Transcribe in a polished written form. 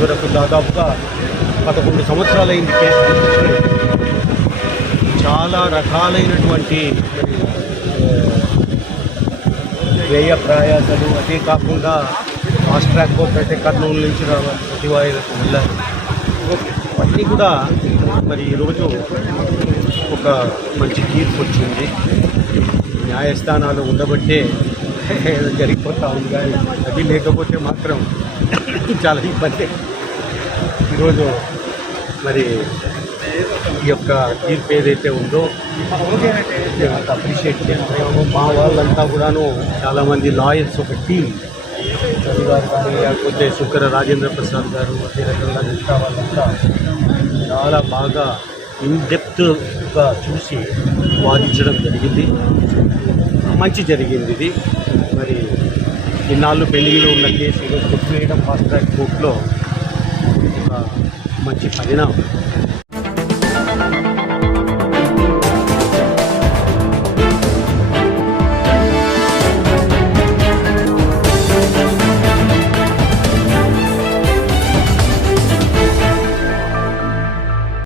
చివరకు దాదాపుగా 11 సంవత్సరాలైంది కేసు గురించి. చాలా రకాలైనటువంటి వ్యయ ప్రయాసాలు, అదే కాకుండా ఫాస్ట్ ట్రాక్ కోర్టు అయితే కర్నూలు నుంచి రావాలి, సచివాలయాలకు వెళ్ళాలి. అన్నీ కూడా మరి ఈరోజు ఒక మంచి తీర్పు వచ్చింది. న్యాయస్థానాలు ఉండబట్టే జరిగిపోతూ ఉంది, కానీ అది లేకపోతే మాత్రం చాలా ఇబ్బంది. ఈరోజు మరి ఈ యొక్క తీర్పు ఏదైతే ఉందో అప్రిషియేట్ చేస్తున్నాము. మా వాళ్ళంతా కూడాను చాలామంది లాయర్స్, ఒక టీం గారు కానీ లేకపోతే శుక్కర రాజేంద్ర ప్రసాద్ గారు, అదే రకంగా మిగతా వాళ్ళంతా చాలా బాగా ఇన్డెప్త్గా చూసి వాదించడం జరిగింది. మంచి జరిగింది ఇది. మరి ఇన్నాళ్ళు పెండింగ్లో ఉన్న కేసు కొట్టివేయడం ఫాస్ట్ ట్రాక్ కోర్టులో ఒక మంచి పరిణామం.